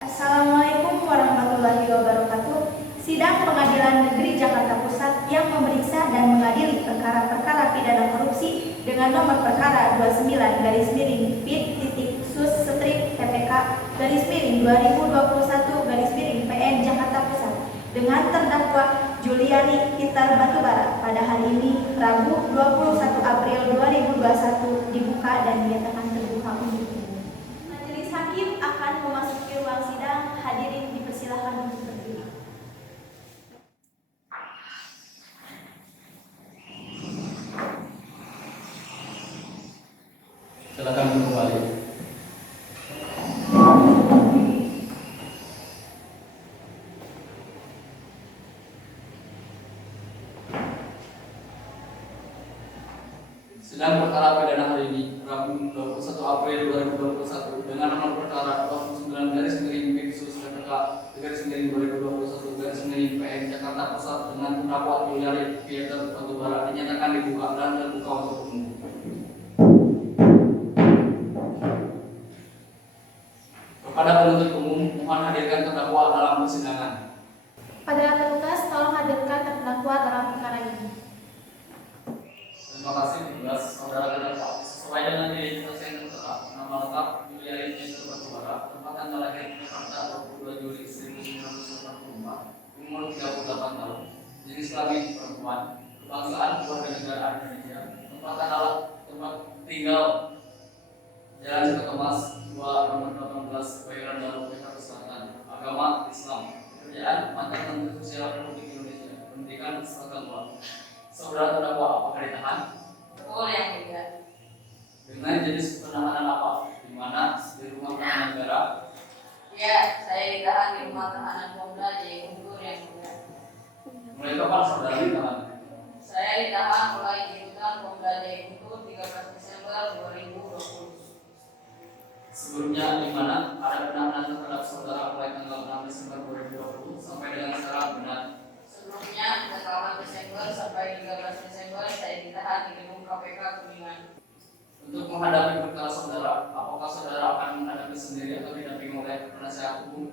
Assalamualaikum warahmatullahi wabarakatuh. Sidang Pengadilan Negeri Jakarta Pusat yang memeriksa dan mengadili perkara-perkara pidana korupsi dengan nomor perkara 29-PIT-PPK-2021-PN Jakarta Pusat dengan terdakwa Juliari Hitar Batubara pada hari ini Rabu 21 April 2021 dibuka dan dinyatakan terbuka untuk umum. Majelis Hakim akan memasuki ruang sidang. Hadirin dipersilakan untuk berdiri. Silakan kembali. Sidang perkara pidana hari ini, Rabu 21 April 2021 dengan nomor perkara 29/PIT-2021-PN Jakarta Pusat dengan terdakwa Juliari Hitar Batubara dinyatakan dibuka dan terbuka untuk umum. Kepada penuntut umum, mohon hadirkan terdakwa dalam persidangan. Pada petugas, tolong hadirkan terdakwa dalam perkara ini. Terima kasih. Tugas saudara terdakwa sesuai dengan identitas yang tertera. Nama lengkap Juliari Hitar Batubara, tempat tanggal lahir Jakarta 22 Juli 1984, umur 38 tahun, jenis kelamin perempuan, kebangsaan warga negara Indonesia, tempat tinggal Jalan Cipta Mas 2 nomor 18 Kebayoran Baru Jakarta Selatan, agama Islam, pekerjaan mantan Menteri Sosial Republik Indonesia, pendidikan S1. Saudara terdakwa apakah ditahan? Betul yang mulia. Dengan jenis penahanan apa? Di mana? Di rumah tahanan negara? Ya, saya ditahan di rumah tahanan Polda Jaya Guntur yang mulia. Mulai kapan saudara ditahan? Saya ditahan mulai di rutan Polda Jaya Guntur 13 Desember 2020. Sebelumnya di mana ada penahanan terhadap saudara mulai tanggal 6 Desember 2020 sampai dengan sekarang benar? Sebelumnya, tanggal 6 Desember sampai 13 Desember saya ditahan di gedung KPK Kuningan. Untuk menghadapi perkara saudara, apakah saudara akan menghadapi sendiri atau didampingi oleh penasihat hukum?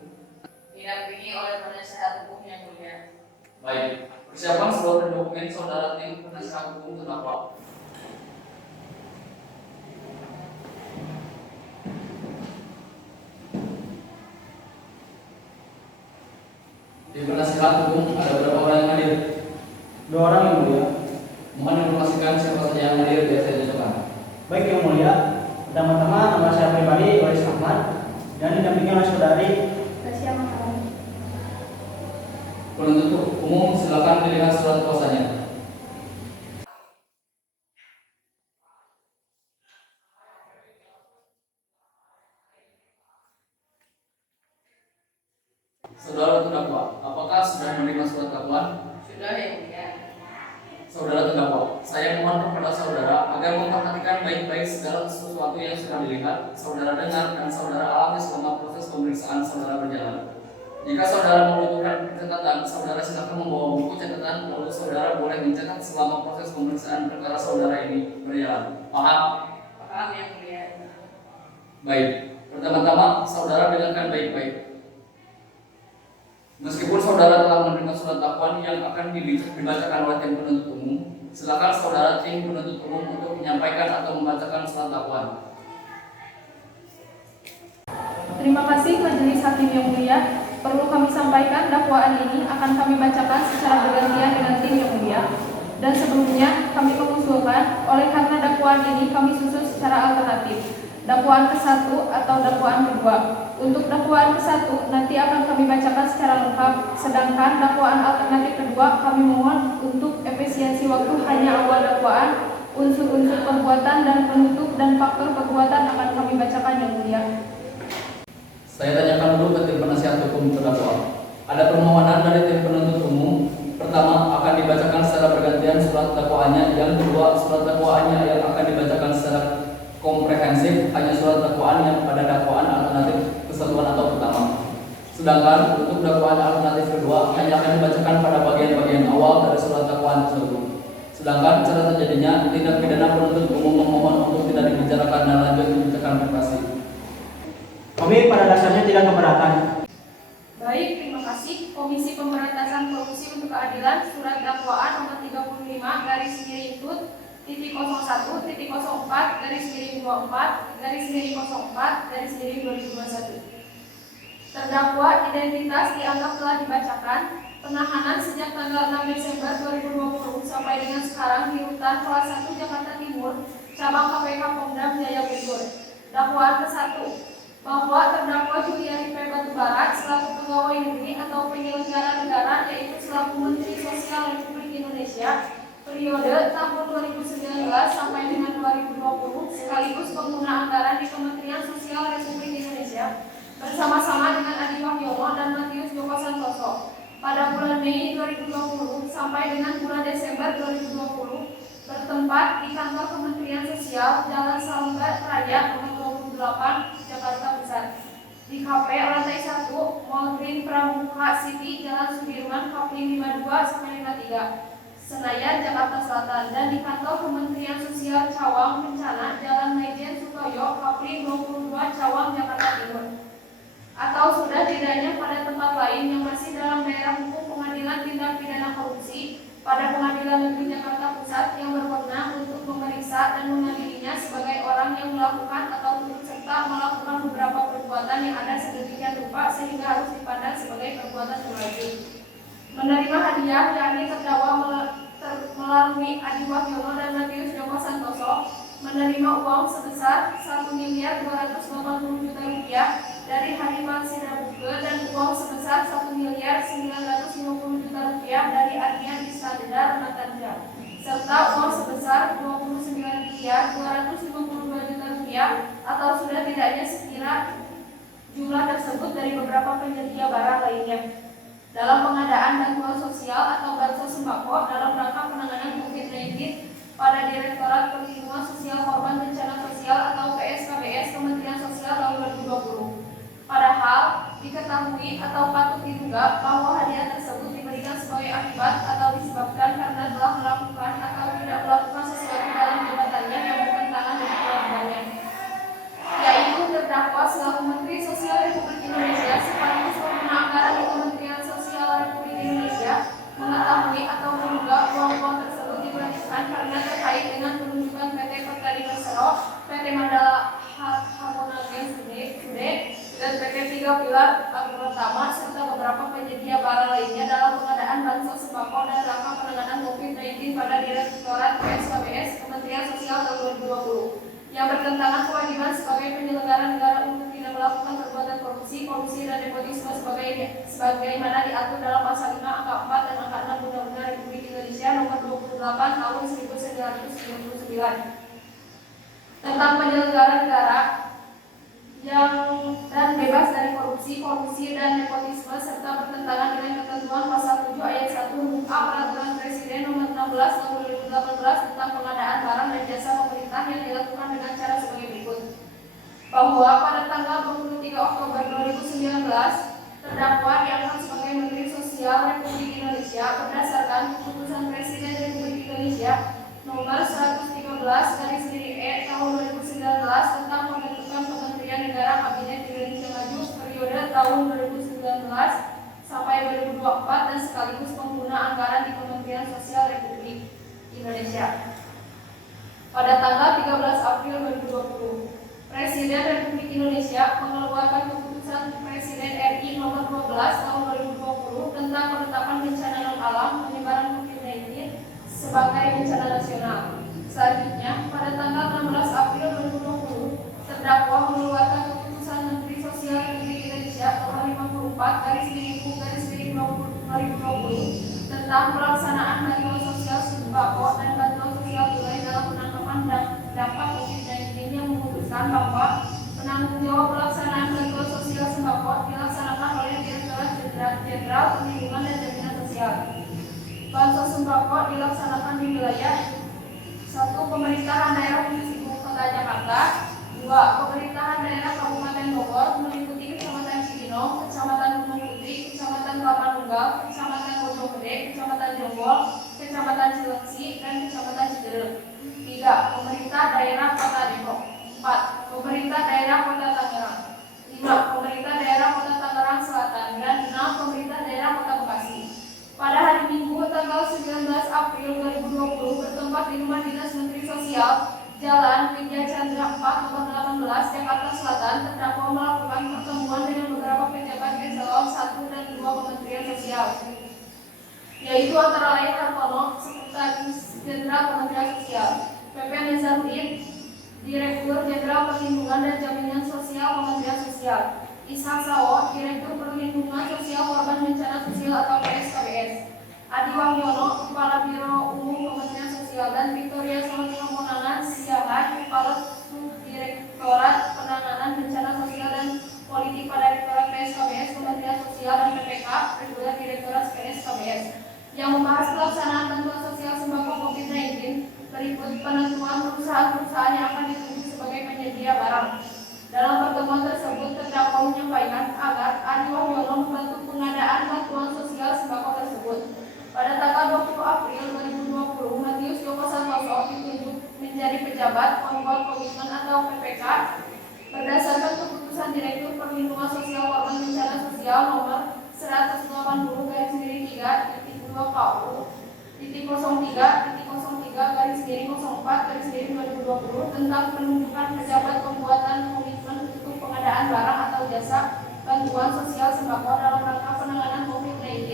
Didampingi oleh penasihat hukum yang mulia. Baik, persiapan seluruh dokumen saudara tim penasihat hukum terdakwa. Di penasihat hukum ada berapa orang yang hadir? 2 orang yang mulia. Mohon informasikan siapa saja yang hadir biar saya nyatakan. Baik yang mulia, pertama-tama nama saya pribadi Waris Ahmad dan didampingi oleh saudari Tasya Maharani. Penuntut umum silakan dilihat surat kuasanya. Saudara terdakwa, apakah sudah menerima surat dakwaan? Sudah yang mulia. Saudara terdakwa, saya mohon kepada saudara agar memperhatikan baik-baik segala sesuatu yang sudah dilihat, saudara dengar, dan saudara alami selama proses pemeriksaan saudara berjalan. Jika saudara membutuhkan catatan, saudara silakan membawa buku catatan, lalu saudara boleh mencatat selama proses pemeriksaan perkara saudara ini berjalan. Paham? Paham yang mulia. Baik. Pertama-tama, saudara dengarkan baik-baik. Meskipun saudara telah menerima surat dakwaan yang akan dibacakan oleh tim penuntut umum, silakan saudara tim penuntut umum untuk menyampaikan atau membacakan surat dakwaan. Terima kasih Majelis Hakim yang mulia. Perlu kami sampaikan dakwaan ini akan kami bacakan secara bergantian dengan tim yang mulia. Dan sebelumnya kami mengusulkan oleh karena dakwaan ini kami susun secara alternatif. Dakwaan ke-1 atau dakwaan kedua. Untuk dakwaan ke-1 nanti akan kami bacakan secara lengkap, sedangkan dakwaan alternatif kedua kami mohon untuk efisiensi waktu hanya awal dakwaan, unsur-unsur perbuatan dan penutup dan faktor perbuatan akan kami bacakan yang mulia. Saya tanyakan dulu ke tim penasihat hukum terdakwa. Ada permohonan dari tim penuntut umum. Pertama, akan dibacakan secara bergantian surat dakwaannya. Yang kedua, surat dakwaannya yang akan dibacakan secara komprehensif hanya surat dakwaan yang pada dakwaan alternatif kesatuan atau pertama. Sedangkan untuk dakwaan alternatif kedua hanya akan dibacakan pada bagian-bagian awal dari surat dakwaan tersebut. Sedangkan cara terjadinya tindak pidana penuntut umum memohon untuk tidak dibicarakan dan lanjut dibicarakan perkasi. Kami pada dasarnya tidak keberatan. Baik, terima kasih. Komisi Pemberantasan Korupsi untuk Keadilan Surat Dakwaan nomor 35-01-04-24-04-2021. Terdakwa identitas dianggap telah dibacakan. Penahanan sejak tanggal 6 Desember 2020 sampai dengan sekarang di Rutan Kelas 1 Jakarta Timur, Cabang KPK Pemda Jaya Bogor. Dakwaan ke-1, bahwa terdakwa Juliari P. Batubara selaku pegawai negeri atau penyelenggara negara, yaitu selaku Menteri Sosial Republik Indonesia periode tahun 2019 sampai dengan 2020 sekaligus pengguna anggaran di Kementerian Sosial Republik Indonesia bersama-sama dengan Adi Wahyono dan Matius Joko Santoso pada bulan Mei 2020 sampai dengan bulan Desember 2020 bertempat di kantor Kementerian Sosial Jalan Salemba Raya nomor 28 Jakarta Pusat, di KP lantai 1 Mall Green Pramuka City Jalan Sudirman Kapling 52 sampai 53 Senayan Jakarta Selatan, dan di kantor Kementerian Sosial Cawang Bencana Jalan Majen Sutoyo Kapling 22 Cawang Jakarta Timur, atau sudah tidaknya pada tempat lain yang masih dalam daerah hukum Pengadilan Tindak Pidana Korupsi pada Pengadilan Negeri Jakarta Pusat yang berwenang untuk memeriksa dan mengadilinya sebagai orang yang melakukan atau turut serta melakukan beberapa perbuatan yang ada sedemikian rupa sehingga harus dipandang sebagai perbuatan murni. Menerima hadiah, yakni terdakwa melalui Adi Wahyono dan Matius Joko Santoso menerima uang sebesar 1.280.000.000 rupiah dari Hariman Sidabuke dan uang sebesar 1.950.000.000 rupiah dari Ardian Iskandar Natanja, serta uang sebesar 29.252.000.000 rupiah atau sudah tidaknya sekira jumlah tersebut dari beberapa penyedia barang lainnya dalam pengadaan bantuan sosial atau bansos sembako dalam rangka penanganan COVID-19 pada Direktorat Perlindungan Sosial Korban Bencana Sosial atau PSKBS Kementerian Sosial tahun 2020. Padahal diketahui atau patut diduga bahwa hadiah tersebut diberikan sebagai akibat atau disebabkan karena telah melakukan atau tidak melakukan sesuatu dalam jabatannya yang bertentangan dengan kewajibannya, yaitu terdakwa selaku Menteri Sosial Republik Indonesia sekaligus pengguna anggaran di Kementerian Sosial Republik Indonesia mengetahui atau menduga uang-uang tersebut dibelanjakan karena terkait dengan penunjukan PT Pertani Persero, PT Mandala Harmonagen Sude, dan PT Tiga Pilar Agrotama serta beberapa penyedia barang lainnya dalam pengadaan bansos sembako dan rangka penanganan COVID-19 pada Direktorat PSKBS Kementerian Sosial tahun 2020 yang bertentangan kewajiban sebagai penyelenggara negara untuk tidak melakukan perbuatan korupsi, kolusi, dan nepotisme sebagaimana diatur dalam pasal 5 angka 4 dan angka 6 Undang-Undang Republik Indonesia nomor 28 tahun 1999 tentang penyelenggara negara yang dan bebas dari korupsi, kolusi, dan nepotisme serta bertentangan dengan ketentuan pasal 7 ayat 1 A Peraturan Presiden nomor 16 tahun 2018 tentang pengadaan barang dan jasa pemerintah yang dilakukan dengan cara sebagai berikut. Bahwa pada tanggal 23 Oktober 2019 terdakwa diangkat sebagai Menteri Sosial Republik Indonesia berdasarkan keputusan Presiden Republik Indonesia nomor 113/E tahun 2019 tentang pembentukan Kementerian Negara Kabinet Indonesia Maju periode tahun 2019 sampai 2024 dan sekaligus pengguna anggaran di Kementerian Sosial Republik Indonesia. Pada tanggal 13 April 2020, Presiden Republik Indonesia mengeluarkan keputusan Presiden RI nomor 12 tahun 2020 tentang penetapan bencana non-alam penyebaran COVID-19 sebagai bencana nasional. Selanjutnya, pada tanggal 16 April 2020, terdakwa mengeluarkan keputusan Menteri Sosial Republik Indonesia nomor 54/2020 tentang pelaksanaan bantuan sosial sembako dan bantuan sosial tunai dalam penanggulangan dampak COVID-19 yang memutuskan bahwa penanggung jawab pelaksanaan bantuan sosial sembako dilaksanakan oleh Direktorat Jenderal Perlindungan dan Jaminan Sosial. Bansos sembako dilaksanakan di wilayah 1. Pemerintahan daerah khusus Ibu Kota Jakarta. 2. Pemerintahan daerah Kabupaten Bogor meliputi Kecamatan Cibinong, Kecamatan Gunung Putri, Kecamatan Kelapa Nunggal, Kecamatan Bojonggede, Kecamatan Jonggol, Kecamatan Cilengsi, dan Kecamatan Cijerem. 3. Pemerintah daerah Kota Depok. 4. Pemerintah daerah Kota Tangerang. 5. Pemerintah daerah Kota Tangerang Selatan. Dan 6. Sosial, yaitu antara lain Hartono, Sekretaris Jenderal Kementerian Sosial, PP Nezarudin, Direktur Jenderal Perlindungan dan Jaminan Sosial Kementerian Sosial, Ishak Sawo, Direktur Perlindungan Sosial Korban Bencana Sosial atau PSKBS, Adi Wahyono, Kepala Biro Umum Kementerian Sosial, dan Victoria Solonmonangan Siahan, Kepala Subdirektorat Penanganan Bencana Sosial dan Politik pada Direktorat PSKBS Kementerian Sosial dan PPK, Reguler Direktorat PSKBS, yang membahas pelaksanaan bantuan sosial sembako COVID-19 berikut penentuan perusahaan-perusahaan yang akan ditunjuk sebagai penyedia barang. Dalam pertemuan tersebut, terdakwa menyampaikan agar Adi Wahyono membantu pengadaan bantuan sosial sembako tersebut. Pada tanggal 20 April 2020, Matius Joko Santoso ditunjuk menjadi pejabat Pembuat Komitmen atau PPK berdasarkan keputusan Direktur Perlindungan Sosial Korban Bencana Sosial nomor 180/3.03.03/04/2020 tentang penunjukan pejabat pembuatan komitmen untuk pengadaan barang atau jasa bantuan sosial sembako dalam rangka penanganan COVID-19.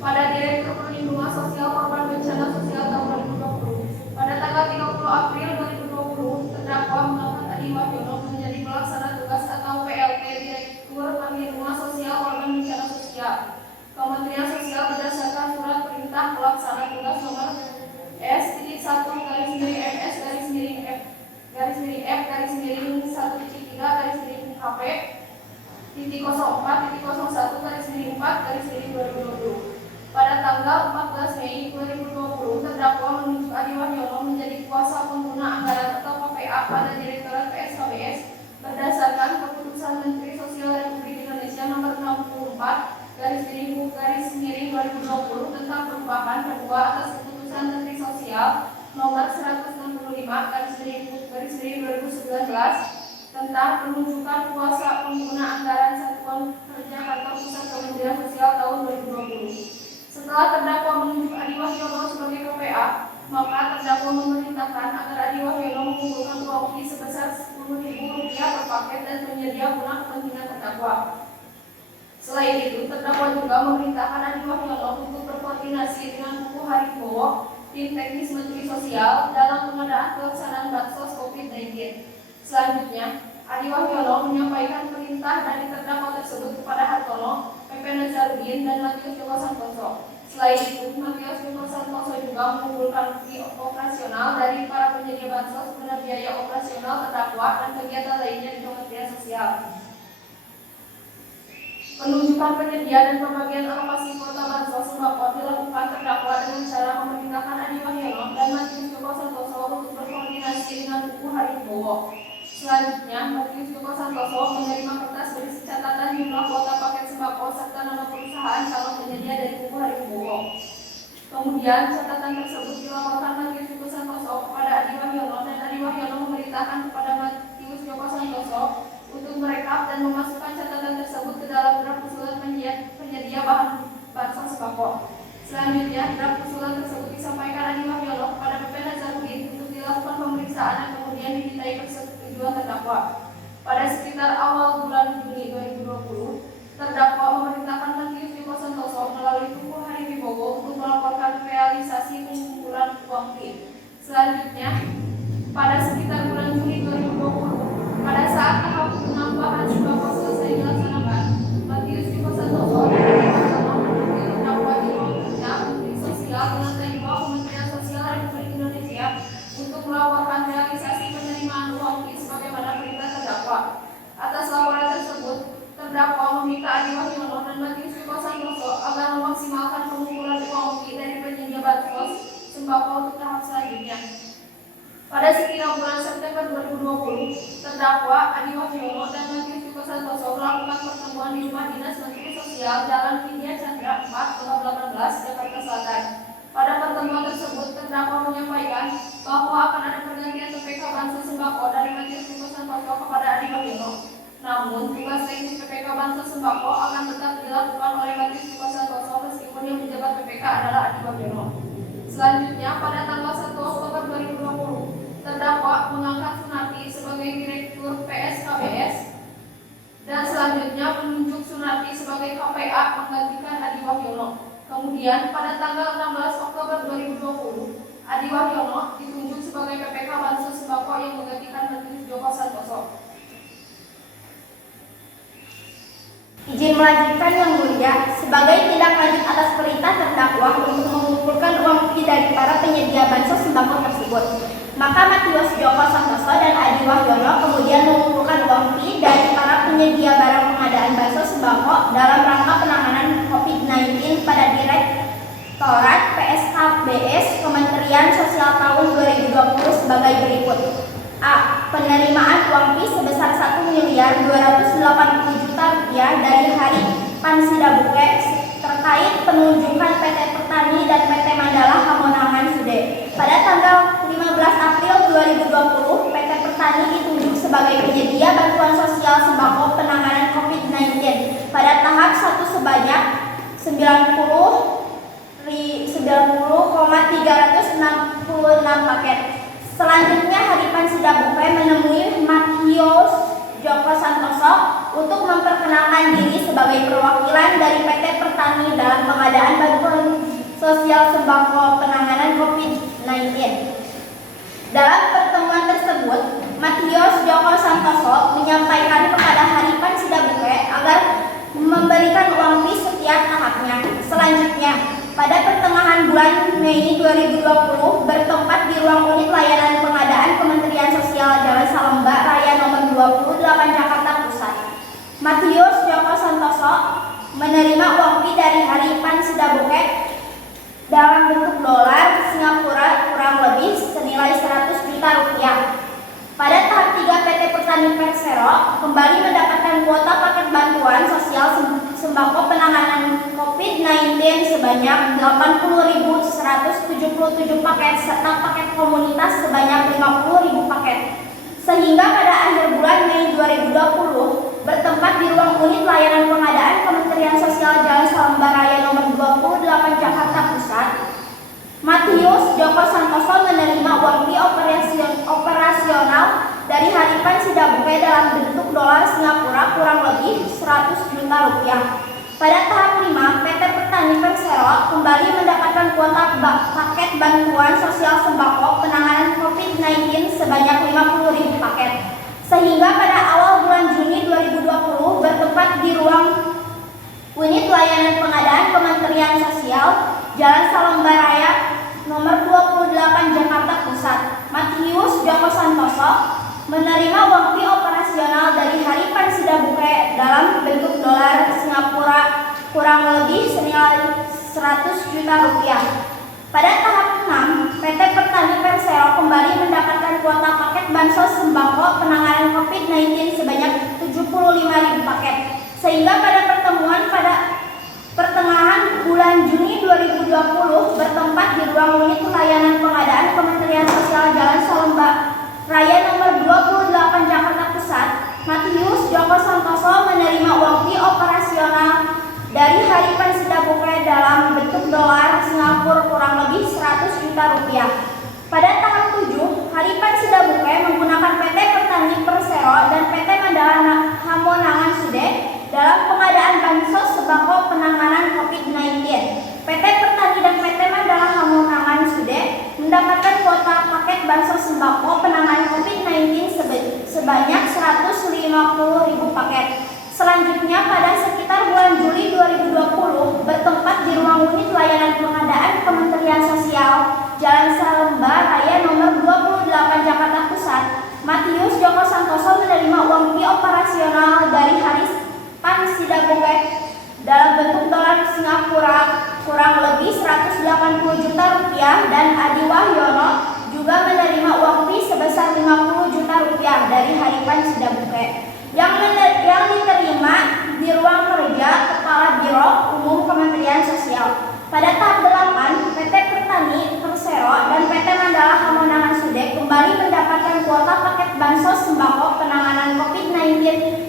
Pada Direktur Perlindungan Sosial Korban Bencana Sosial tahun 2020, pada tanggal 30 April 2020, terdakwa mengangkat Adi Wahyono menjadi pelaksana tugas atau PLT Direktur Perlindungan Sosial Korban Bencana Sosial Kementerian Sosial berdasarkan surat perintah pelaksana tugas nomor S-1-FF-FF-FF-KP.04.01/4/2020. Pada tanggal 14 Mei 2020, terdakwa menunjuk Adi Wahyono menjadi kuasa pengguna anggaran atau KPA pada Direktorat PSKBS berdasarkan keputusan Menteri Sosial Republik Indonesia nomor 64/2020 tentang perubahan kedua atas keputusan Menteri Sosial nomor 165/2019 tentang penunjukan kuasa pengguna anggaran Satuan Kerja Kantor Pusat Kementerian Sosial tahun 2020. Setelah terdakwa menunjuk Adi Wahyono sebagai KPA, maka terdakwa memerintahkan agar Adi Wahyono mengumpulkan uang fee sebesar Rp10.000 per paket dan penyedia guna kepentingan terdakwa. Selain itu, terdakwa juga memerintahkan Adi Wahyono untuk berkoordinasi dengan Buku Haribowo, tim teknis Menteri Sosial dalam pengadaan pelaksanaan bansos COVID-19. Selanjutnya, Adi Wahyono menyampaikan perintah dari terdakwa tersebut kepada Hartono, PP Nezarudin, dan Matius Joko Santoso. Selain itu, Matius Joko Santoso juga mengumpulkan fee operasional dari para penyedia bansos guna biaya operasional terdakwa dan kegiatan lainnya di Kementerian Sosial. Penunjukan penyedia dan pembagian alokasi kuota bansos sembako dilakukan terdakwa dengan cara memerintahkan Adi Wahyono dan Matius Joko Santoso untuk berkoordinasi dengan Buku Haribowo. Selanjutnya, Matius Joko Santoso menerima kertas berisi catatan jumlah kuota paket sembako serta nama perusahaan calon penyedia dari Buku Haribowo. Kemudian, catatan tersebut dilaporkan Matius Joko Santoso kepada Adi Wahyono dan Adi Wahyono memerintahkan kepada Matius Joko Santoso untuk merekap dan memasukkan catatan tersebut ke dalam draft usulan penyedia bahan bansos sembako. Selanjutnya, draft usulan tersebut disampaikan Adi Wahyono kepada PP Nezarudin untuk dilakukan pemeriksaan dan kemudian dimintai persetujuan terdakwa. Pada sekitar awal bulan Juni 2020, terdakwa memerintahkan Matius Joko Santoso melalui Buku Haribowo untuk melaporkan realisasi pengumpulan uang fee. Selanjutnya, pada sekitar bulan Juni 2020, pada saat tahap penambahan sembako selesai dilaksanakan, Matius Joko Santoso menjadi terdakwa di Kementerian Sosial dengan di bawah Kementerian Sosial Republik Indonesia untuk melaporkan realisasi penerimaan uang fee sebagaimana perintah terdakwa. Atas laporan tersebut, terdakwa meminta Adi Wahyono dan Matius Joko Santoso agar memaksimalkan pengumpulan uang fee dari penyedia bansos sembako untuk tahap selanjutnya. Pada sekitar bulan September 2020, terdakwa Adi Wahyono dan Matius Joko Santoso melakukan pertemuan di Rumah Dinas Menteri Sosial Jalan Vidya Chandra 4, Kota 18, Jakarta Selatan. Pada pertemuan tersebut, terdakwa menyampaikan bahwa akan ada pergantian PPK bansos sembako dari Matius Joko Santoso kepada Adi Wahyono. Namun, tugas teknis PPK bansos sembako akan tetap dilakukan oleh Matius Joko Santoso meskipun yang menjabat PPK adalah Adi Wahyono. Selanjutnya, pada tanggal 1 Oktober 2020, terdakwa mengangkat Sunarti sebagai Direktur PSKBS dan selanjutnya menunjuk Sunarti sebagai KPA menggantikan Adi Kemudian pada tanggal 16 Oktober 2020, Adi Wahyono ditunjuk sebagai PPK Bansos Sembako yang menggantikan Matius Joko Santoso. Izin melanjutkan yang mulia, sebagai tindak lanjut atas perintah terdakwa untuk mengumpulkan uang fee dari para penyedia bansos sembako tersebut, maka Matius Joko Santoso dan Adi Wahyono kemudian mengumpulkan uang fee dari para penyedia barang pengadaan bansos sembako dalam rangka penanganan COVID-19 pada Direktorat PSKBS Kementerian Sosial tahun 2020 sebagai berikut. A. Penerimaan uang fee sebesar Rp1.280.000.000 dari hari Pansidabuke terkait penunjukan PT Pertani dan PT Mandala Hamonangan Sude. Pada tanggal 15 April 2020, PT Pertani ditunjuk sebagai penyedia bantuan sosial sembako penanganan COVID-19 pada tahap 1 sebanyak 90,366 paket. Selanjutnya, Hari Pansidabuke menemui Matius Joko Santoso untuk memperkenalkan diri sebagai perwakilan dari PT Pertani dalam pengadaan bantuan sosial sembako penanganan COVID-19. Dalam pertemuan tersebut, Matius Joko Santoso menyampaikan kepada Hari Pansidabuke agar memberikan uang fee setiap tahapnya. Selanjutnya, pada pertengahan bulan Mei 2020 bertempat di ruang unit layanan pengadaan Kementerian Sosial Jalan Salemba Raya nomor 28 Jakarta Pusat. Matius Joko Santoso menerima uang fee dari Hari Pansidabuke dalam bentuk dolar Singapura kurang lebih senilai 100 juta rupiah. Pada tahap 3, PT Pertani Persero kembali mendapatkan kuota paket bantuan sosial sembako penanganan COVID-19 sebanyak 80.177 paket serta paket komunitas sebanyak 50.000 paket. Sehingga pada akhir bulan Mei 2020 bertempat di ruang unit layanan pengadaan Kementerian Sosial Jalan Salemba Raya nomor 28 Jakarta Pusat, Matius Joko Santoso menerima uang fee operasional dari Hari Pansidabuke dalam bentuk dolar Singapura kurang lebih 100 juta rupiah. Pada tahap 5, PT Pertani Persero kembali mendapatkan kuota paket bantuan sosial sembako penanganan COVID-19 sebanyak 50.000 paket. Sehingga pada awal bulan Juni 2020 bertempat di ruang unit layanan pengadaan Kementerian Sosial Jalan Salemba Raya nomor 28 Jakarta Pusat, Matius Joko Santoso menerima uang fee operasional dari Hari Pansidabuke dalam bentuk dolar Singapura kurang lebih senilai 100 juta rupiah. Pada tahap 6, PT Pertani Persero kembali mendapatkan kuota paket bansos sembako penanganan COVID-19 sebanyak 75.000 paket. Sehingga pada pertemuan pada pertengahan bulan Juni 2020 bertempat di ruang unit layanan pengadaan Kementerian Sosial Jalan Salemba Raya nomor 28 Jakarta Pusat, Matius Joko Santoso menerima uang fee operasional dari Hari Pansidabuke dalam bentuk dolar Singapura kurang lebih 100 juta rupiah. Pada tahap 7, Hari Pansidabuke menggunakan PT Pertani Persero dan PT Mandala Hamonangan Sude dalam pengadaan bansos sembako penanganan COVID-19. PT Pertani dan PT Mandala Hamonangan Sude mendapatkan kuota paket bansos sembako penanganan COVID-19 sebanyak 150.000 paket. Selanjutnya, pada sekitar bulan Juli 2020 bertempat di ruang unit layanan pengadaan Kementerian Sosial Jalan Salemba Raya nomor 28 Jakarta Pusat, Matius Joko Santoso menerima uang fee operasional dari Hari Pansidabuke dalam bentuk dolar Singapura kurang lebih 180 juta rupiah dan Adi Wahyono juga menerima uang fee sebesar 50 juta rupiah dari Hari Pansidabuke yang diterima di ruang kerja Kepala Biro Umum Kementerian Sosial. Pada tahap 8, PT Pertani Persero dan PT Mandala Hamonangan Sude kembali mendapatkan kuota paket bansos sembako penanganan COVID-19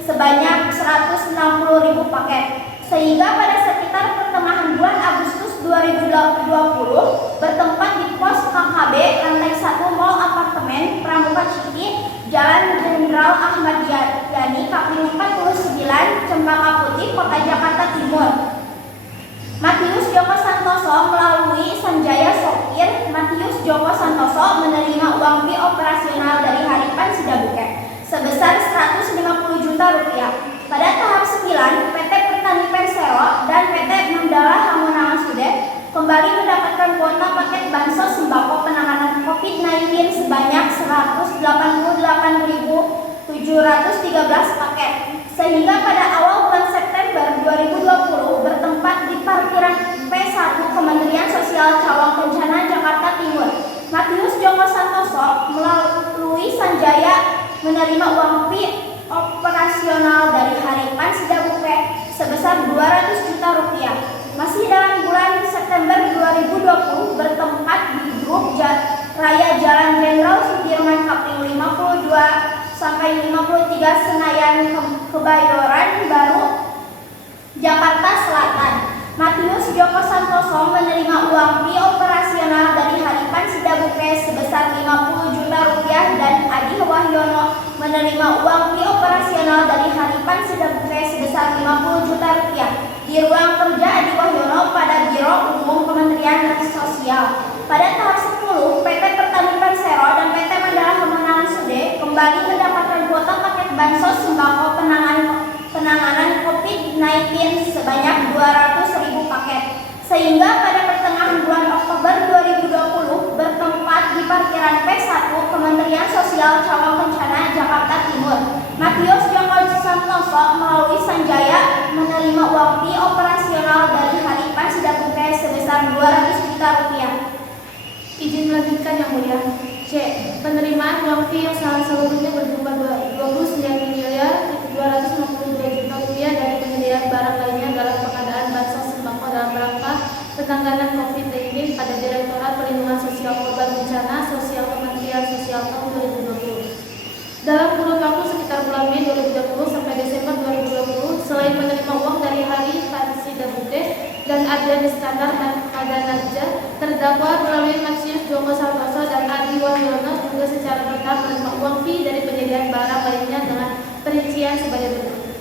sebanyak 160.000 paket. Sehingga pada sekitar pertengahan bulan Agustus 2020 bertempat di pos KKB lantai 1 Mall Apartemen Pramuka City, Jalan Jenderal Ahmad Yani, Kapling 49, Cempaka Putih, Kota Jakarta Timur. Matius Joko Santoso Santoso melalui Sanjaya Sopir Matius Joko Santoso menerima uang fee operasional dari Haripan Sidabuke sebesar 150 juta rupiah. Pada tahap 9, PT Petani Persero dan PT Mandala Hamonangan Sude kembali mendapatkan kuota paket bansos sembako penanganan COVID-19 sebanyak 188.713 paket, sehingga pada awal bulan September 2020 bertempat di parkiran P1 Kementerian Sosial Cawang Kencana, Jakarta Timur. Matius Joko Santoso melalui Sanjaya menerima uang fee operasional dari Haripan Sidabuke sebesar 200 juta rupiah. Masih dalam bulan September 2020 bertempat di grup Raya Jalan Jenderal Sudirman Kapling 52 sampai 53 Senayan Kebayoran Baru, Jakarta Selatan. Matius Joko Santoso menerima uang fee operasional dari Haripan Sidabuke sebesar 50 juta rupiah dan Adi Wahyono menerima uang fee operasional dari Haripan Sidabuke sebesar 50 juta rupiah di ruang kerja Adi Wahyono pada Biro Umum Kementerian Sosial. Pada tahap 10, PT Petani Persero dan PT Mandala Hamonangan Sude kembali mendapatkan kuota paket bansos sembako penanganan COVID-19 sebanyak 200.000 paket, sehingga pada pertengahan bulan Oktober 2020 bertempat di parkiran P1 Kementerian Sosial Cawang Kencana, Jakarta Timur. Matius Joko Santoso melalui Sanjaya menerima uang fee operasional dari Haripan Sidabuke sebesar 200 juta rupiah. Izin melanjutkan yang mulia. C. Penerimaan uang fee yang seluruhnya berjumlah 29.252 juta rupiah dari penyediaan barang lainnya dalam pengadaan bansos sembako dalam rangka penanganan COVID-19 pada Direktorat Perlindungan Sosial Korban Bencana Sosial Kementerian Sosial tahun 2020. Dalam kurun waktu sekitar bulan Mei 2020 sampai Desember 2020, selain menerima uang dari Haripan Sidabuke dan Adrian Iskandar Hadanadja, terdakwa melalui Matius Joko Santoso dan Adi Wahyono juga secara bertahap menerima uang fee dari penyediaan barang lainnya dengan perincian sebagai berikut.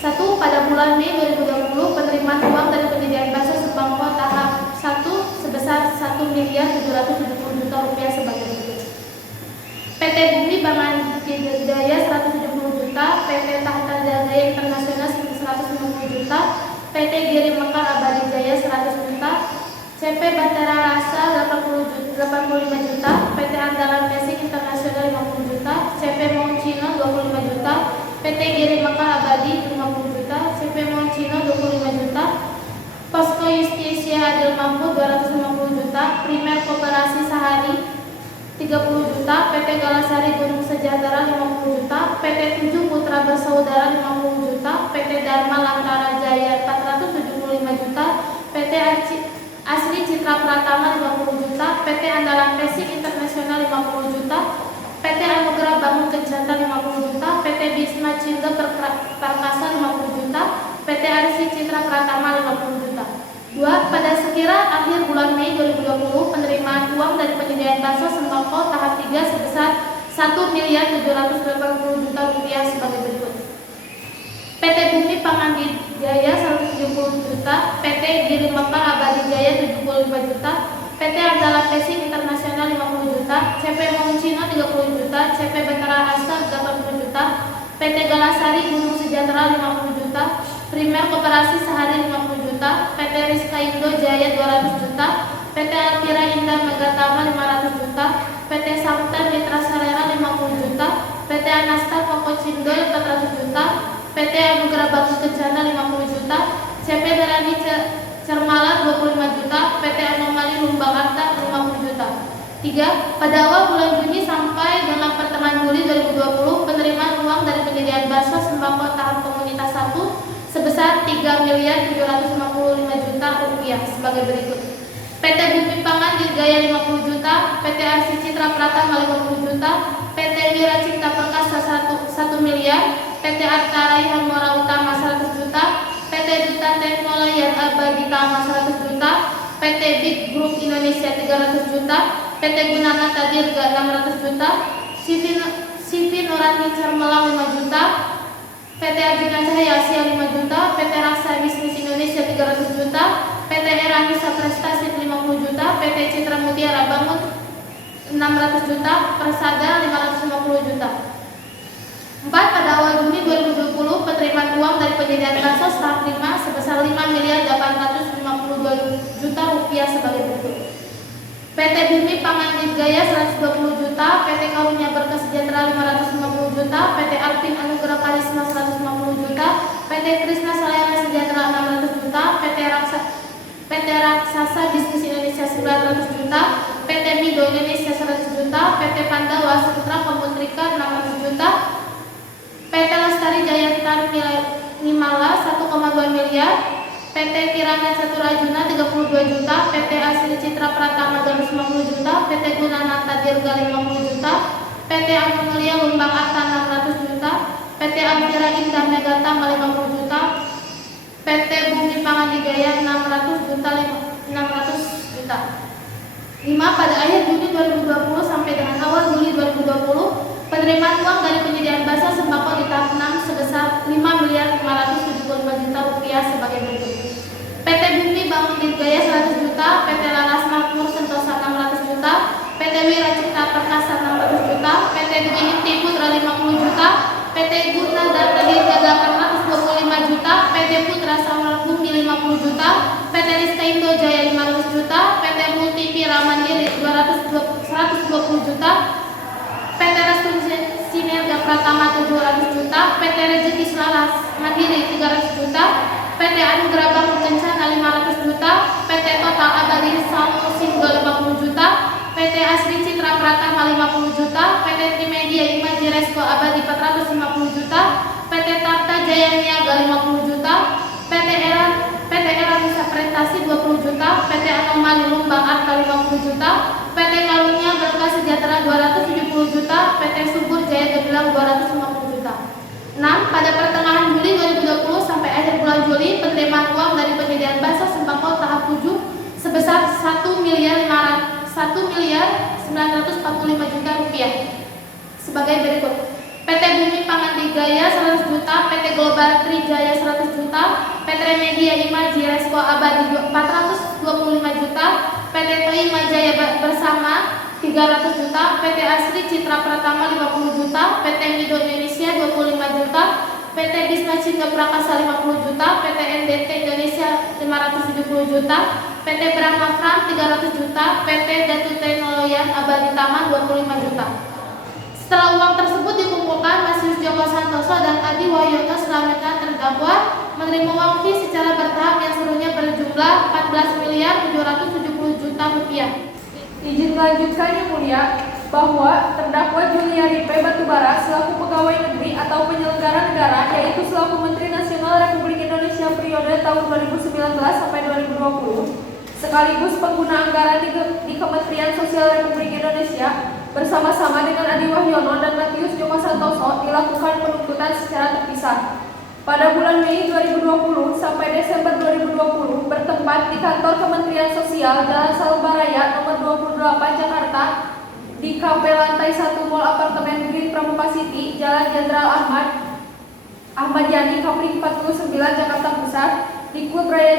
1. Pada bulan Mei 2020, penerimaan uang dari penyediaan bansos sembako tahap 1 sebesar 1.770 juta rupiah sebagai berikut. PT Bumi Pangan Jaya 170 juta, PT Tahta Jaya Internasional 150 juta, PT Giri Mekar Abadi Jaya 100 juta, CP Batara Rasa 85 juta, PT Andalan Basic Internasional 50 juta, CP Moncino 25 juta, PT Giri Mekar Abadi 50 juta, CP Moncino 25 juta, Posko Justisia Adil Mampu 250 juta, Primer Koperasi Sahari 30 juta, PT Galasari Gunung Sejahtera 50 juta, PT 7 Putra Bersaudara 50 juta, PT Dharma Lantara Jaya 475 juta, PT Asri Citra Pratama 50 juta, PT Andalan Basic Internasional 50 juta, PT Anugerah Bangun Kencana 50 juta, PT Bisma Cinta Perkasa 50 juta, PT Arsi Citra Pratama 50 juta. 2. Pada sekira akhir bulan Mei 2020, penerimaan uang dari penyediaan bansos sembako tahap 3 sebesar 1.780 juta rupiah sebagai berikut. PT Bumi Pangan Jaya 170 juta, PT Giri Mekar Abadi Jaya 75 juta, PT Andalan Basic Internasional 50 juta, CP Moncino 30 juta, CP Batara Asa 80 juta, PT Galasari Gunung Sejahtera 50 juta, Primer Koperasi Sehari 50 juta, PT Rizka Indo Jaya 200 juta, PT Altira Indah Megatama 500 juta, PT Samtan Mitra Salera 50 juta, PT Anasta Koko Cindol 400 juta, PT Anugerah Bangun Kencana 50 juta, CP Darani Cermala 25 juta, PT Anomali Lumbang Arta 50 juta. 3. Pada awal bulan Juni sampai dengan pertengahan Juli 2020, penerimaan uang dari penyediaan bansos sembako tahap komunitas 1 sebesar 3.755 juta rupiah sebagai berikut. PT Bumi Pangan Dirgaya 50 juta, PT Arsi Citra Pratama 50 juta, PT Wira Cipta Perkasa 1 miliar, PT Arta Raihan Mora Utama 100 juta, PT Duta Teknologi Abadi Tama 100 juta, PT Big Group Indonesia 300 juta, PT Gunanata Dirga 600 juta, Sivi Nurani Cermelang 5 juta, PT Ajina Cahaya Asia 5 juta, PT Rasa Bisnis Indonesia 300 juta, PT Era Ranisa Prestasi 50 juta, PT Citra Mutiara Bangun 600 juta, Persada 550 juta. 4. Pada awal Juni 2020, penerimaan uang dari penyediaan bansos tahap 5 sebesar 5.852 juta rupiah sebagai berikut. PT Bumi Pangan Dirgaya 120 juta, PT Karunia Berkah Sejahtera 550 juta, PT Alpin Anugerah Karisma 150 juta, PT Krisna Salayana Sejahtera 600 juta, PT Raksasa Bisnis Indonesia 900 juta, PT Mido Indonesia 100 juta, PT Pandawa Sutra Komputrika 600 juta, PT Lestari Jaya Nimala 1,2 miliar, PT Kirana Caturajuna 32 juta, PT Asri Citra Pratama 250 juta, PT Gunanata Dirga 50 juta, PT Anulia Lumbang Arta 600 juta, PT Amira Indah Megata 50 juta, PT Bumi Pangan Digaya 600 juta. 5. Pada akhir Juni 2020 sampai dengan awal Juli 2020, penerimaan uang dari penyediaan bansos sembako di tahap 6 sebesar 5.575 juta rupiah sebagai berikut. PT Bumi Bangun Dirgaya 100 juta, PT Laras Makmur Sentosa 600 juta, PT Wira Cipta Perkasa 600 juta, PT Dwi Inti Putra 50 juta, PT Guna Data Dirga 825 juta, PT Putra Samar Bumi 50 juta, PT Lista Indo Jaya 500 juta, PT Multi Pira Mandiri 120 juta, PT Restu Sinerga Pratama 700 juta, PT Rezeki Selaras Mandiri 300 juta, PT Anugerah Bangun Kencana 500 juta, PT Total Abadi Salmo Singo 50 juta, PT Asri Citra Pratama 50 juta, PT Trimedia Imaji Resko Abadi 450 juta, PT Tarta Jaya Niaga 50 juta, PT Era Nusa Prestasi 20 juta, PT Anomali Lumbang Arta 50 juta, PT Karunia Berkah Sejahtera 270 juta, PT Subur Jaya Gemilang 250 juta. 6. Pada pertengahan Juli 2020 sampai akhir bulan Juli, penerimaan uang dari penyediaan bansos sembako tahap 7 sebesar 1.945 juta rupiah sebagai berikut. PT Bumi Pangan Digaya 100 juta, PT Global Trijaya 100 juta, PT Remedia Imaji Resko Abadi 425 juta, PT Toima Jaya Bersama 300 juta, PT Asri Citra Pratama 50 juta, PT Mido Indonesia 25 juta, PT Bisma Cindra Prakasa 50 juta, PT NDT Indonesia 570 juta, PT Brahma Fram 300 juta, PT Datu Teknoloyan Abadi Taman 25 juta. Setelah uang tersebut dikumpulkan, Masius Joko Santoso dan Adi Wahyono selanjutnya terdakwa menerima uang fee secara bertahap yang seluruhnya berjumlah 14.770 juta rupiah. Izin melanjutkan yang mulia bahwa terdakwa Juliari P. Batubara selaku pegawai negeri atau penyelenggara negara, yaitu selaku Menteri Nasional Republik Indonesia periode tahun 2019 sampai 2020, sekaligus pengguna anggaran di Kementerian Sosial Republik Indonesia, bersama-sama dengan Adi Wahyono dan Matius Joko Santoso dilakukan penuntutan secara terpisah. Pada bulan Mei 2020 sampai Desember 2020 bertempat di kantor Kementerian Sosial Jalan Salembaraya nomor 28 Jakarta, di KP lantai 1 Mall Apartemen Green Pramuka City, Jalan Jenderal Ahmad Yani Kapling 49 Jakarta Pusat, di Klub Raya